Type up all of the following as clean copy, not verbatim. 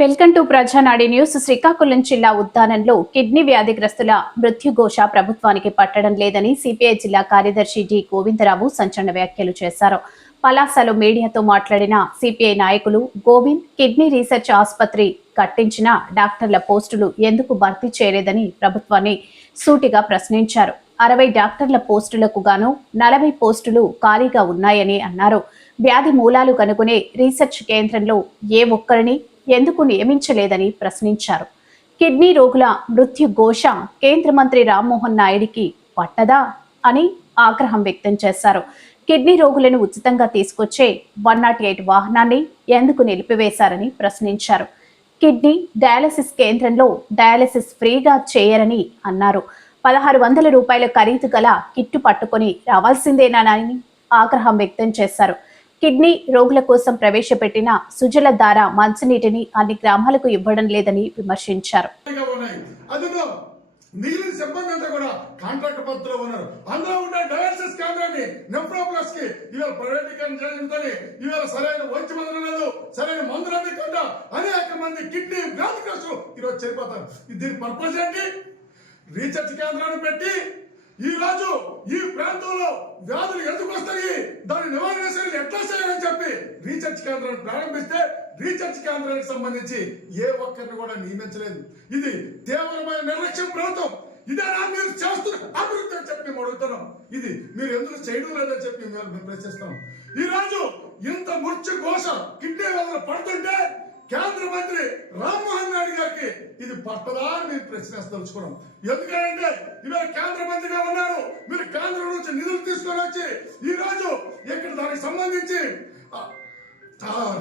Welcome to ప్రజానాడి news. Srikakulam జిల్లా ఉద్దానంలో kidney వ్యాధిగ్రస్తుల మృత్యుఘోష ప్రభుత్వానికి పట్టడం లేదని సిపిఐ జిల్లా కార్యదర్శి డి గోవిందరావు సంచలన వ్యాఖ్యలు చేశారు. పలాసలో మీడియాతో మాట్లాడిన సిపిఐ నాయకులు గోవింద్, కిడ్నీ రీసెర్చ్ ఆసుపత్రి కట్టించిన డాక్టర్ల పోస్టులు ఎందుకు భర్తీ చేయలేదని ప్రభుత్వాన్ని సూటిగా ప్రశ్నించారు. 60 డాక్టర్ల పోస్టులకు గాను 40 పోస్టులు ఖాళీగా ఉన్నాయని అన్నారు. వ్యాధి మూలాలు కనుగొనే రీసెర్చ్ కేంద్రంలో ఏ ఒక్కరిని ఎందుకు నియమించలేదని ప్రశ్నించారు. కిడ్నీ రోగుల మృత్యు ఘోష కేంద్ర మంత్రి రామ్మోహన్ నాయుడికి పట్టదా అని ఆగ్రహం వ్యక్తం చేశారు. కిడ్నీ రోగులను ఉచితంగా తీసుకొచ్చే 108 వాహనాన్ని ఎందుకు నిలిపివేశారని ప్రశ్నించారు. కిడ్నీ డయాలసిస్ కేంద్రంలో డయాలసిస్ ఫ్రీగా చేయరని అన్నారు. 1600 రూపాయల ఖరీదు గల కిట్టు పట్టుకొని రావాల్సిందేనని ఆగ్రహం వ్యక్తం చేశారు. కిడ్నీ రోగుల కోసం ప్రవేశపెట్టిన సుజల ధార మంచినీటిని అన్ని గ్రామాలకు ఇవ్వడం లేదని విమర్శించారు. మిగిలిన సిబ్బంది అంతా కూడా కాంట్రాక్ట్ పద్ధతిలో ఉన్నారు. అందులో ఉన్న డయాలసిస్ కేంద్రాన్ని నెఫ్రోప్లస్ కి ఇవాళ ప్రైవేటీకరణ చేయడంతోనే ఇవాళ సరైన వైద్య మందులు లేదు, సరైన మందులు అందకుండా అనేక మంది కిడ్నీ వ్యాధిగ్రస్తులు ఈరోజు చనిపోతారు. దీని పర్పస్ ఏంటి? రీసెర్చ్ కేంద్రాన్ని పెట్టి ఈ రోజు ఈ ప్రాంతంలో వ్యాధులు ఎందుకు వస్తాయి, దాని నివారణ చర్యలు ఎట్లా చేయాలని చెప్పి రీసెర్చ్ కేంద్రాన్ని ప్రారంభిస్తే రీసెర్చ్ కేంద్రానికి సంబంధించి ఏ ఒక్కరిని కూడా నియమించలేదు. ఇది తీవ్రమైన నిర్లక్ష్యం ప్రభుత్వం. ఇదే మీరు చేస్తున్న అభివృద్ధి అని చెప్పి మేము అడుగుతున్నాం. ఇది మీరు ఎందుకు చేయడం లేదని చెప్పి మేము ప్రశ్నిస్తాం. ఈ రోజు ఇంత మృత్యు ఘోష కిడ్నీ వ్యాధులు పడుతుంటే కేంద్ర మంత్రి రామ్మోహన్ నాయుడు గారికి ఇది పట్టదా అని మేము ప్రశ్నించదలుచుకున్నాం. ఎందుకంటే ఇవాళ కేంద్ర మంత్రిగా ఉన్నారు, మీరు కేంద్రం నుంచి నిధులు తీసుకొని వచ్చి ఈ రోజు ఇక్కడ దానికి సంబంధించి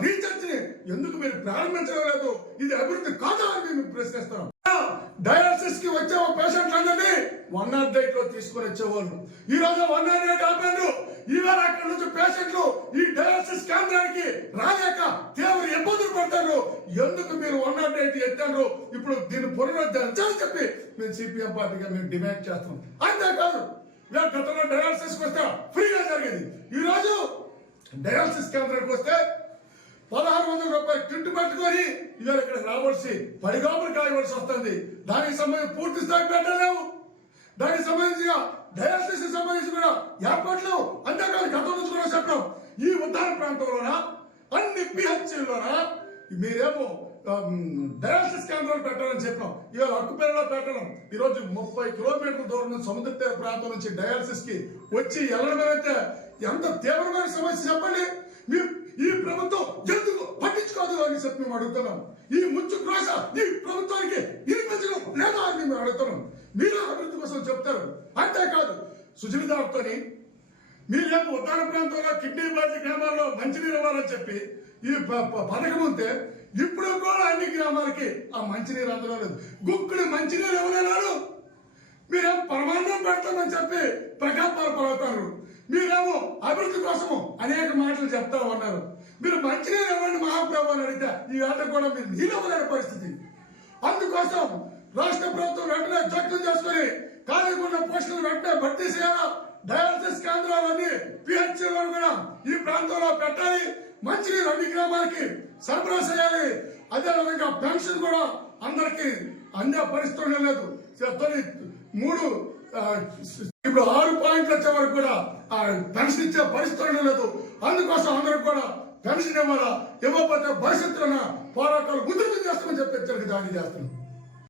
రీసెర్చ్ ని ఎందుకు మీరు ప్రారంభించడం లేదు? ఇది అభివృద్ధి కాదా అని మేము ప్రశ్నిస్తున్నాం. డయాలసిస్ కి వచ్చే పేషెంట్లు అందరినీ 108 లో తీసుకొని వచ్చేవాళ్ళు ఈ రోజు 108 ఆపారు. ఈవేళ అక్కడ నుంచి పేషెంట్లు ఈ డయాలసిస్ కేంద్రానికి రాలేక తీవ్ర ఇబ్బందులు పడతారు. ఎందుకు మీరు 108 ఎత్తారు? ఇప్పుడు దీన్ని పునరుద్ధరించాలని చెప్పి మేము సిపిఎం పార్టీగా మేము డిమాండ్ చేస్తాం. అంతేకాదు గతంలో డయాలసిస్ వస్తే ఫ్రీగా జరిగేది. ఈ రోజు డయాలసిస్ కేంద్రానికి వస్తే 1600 రూపాయలు కిట్టు పెట్టుకొని ఇవాళ ఇక్కడ రావాల్సి పడిగాపులు కాయవలసి వస్తుంది. దానికి సంబంధించి పూర్తి స్థాయి పెట్టలేవు. దానికి సంబంధించిన డయాలసిస్ సంబంధించి కూడా ఏర్పాట్లు అంతేకాదు గతం నుంచి కూడా చెప్పాం. ఈ ఉత్తర ప్రాంతంలోన అన్ని పిహెచ్లోన మీరేమో డయాలసిస్ కేంద్రాలు పెట్టాలని చెప్పాం. ఇవాళ అక్కుపేరలో పెట్టడం. ఈరోజు 30 కిలోమీటర్ల దూరం నుంచి సముద్ర తీర ప్రాంతం నుంచి డయాలసిస్ కి వచ్చి వెళ్ళడం అయితే ఎంత తీవ్రమైన సమస్య చెప్పండి. ఈ ప్రభుత్వం ఎందుకు పట్టించుకోదు అని చెప్పి మేము అడుగుతున్నాం. ఈ ముచ్చు క్రాస ఈ ప్రభుత్వానికి వినిపించడం లేదా అని మేము అడుగుతున్నాం. మీరు అభివృద్ధి కోసం చెప్తారు. అంతేకాదు సుజలిదారుతోని మీరేమో ఉత్తర ప్రాంతంలో కిడ్నీ బాధిత గ్రామాల్లో మంచినీరు ఇవ్వాలని చెప్పి ఈ పథకం ఉంటే ఇప్పుడు కూడా అన్ని గ్రామాలకి ఆ మంచినీరు అందడం లేదు. గుక్కుడు మంచినీరు ఇవ్వలేనాడు. మీరేమో పరమాన్నం పెడతామని చెప్పి ప్రగల్భాలు పలుకుతారు. మీరేమో అభివృద్ధి కోసము అనేక మాటలు చెప్తా ఉన్నారు. మీరు మంచినీరు ఇవ్వండి మహాప్రభు అని అడిగితే ఈ ఆట కూడా మీరు నీళ్ళు ఇవ్వలేని పరిస్థితి. అందుకోసం రాష్ట్ర ప్రభుత్వం వెంటనే జోక్యం చేసుకుని ఖాళీగా పోస్టులు వెంటనే భర్తీ చేయాలా. డయాలసిస్ కేంద్రాలన్నీ పిహెచ్లో కూడా ఈ ప్రాంతంలో పెట్టాలి. మంచినీరు అన్ని గ్రామాలకి సరఫరా చేయాలి. అదేవిధంగా పెన్షన్ కూడా అందరికి అందే పరిస్థితి లేదు. ఇప్పుడు 6 పాయింట్లు వచ్చే వరకు కూడా పెన్షన్ ఇచ్చే పరిస్థితి లేదు. అందుకోసం అందరూ కూడా పెన్షన్ ఇవ్వాలా. ఇవ్వకపోతే భవిష్యత్తులో పోరాటాలు ఉధృతం చేస్తామని చెప్పి హెచ్చరిక జారీ చేస్తున్నాం.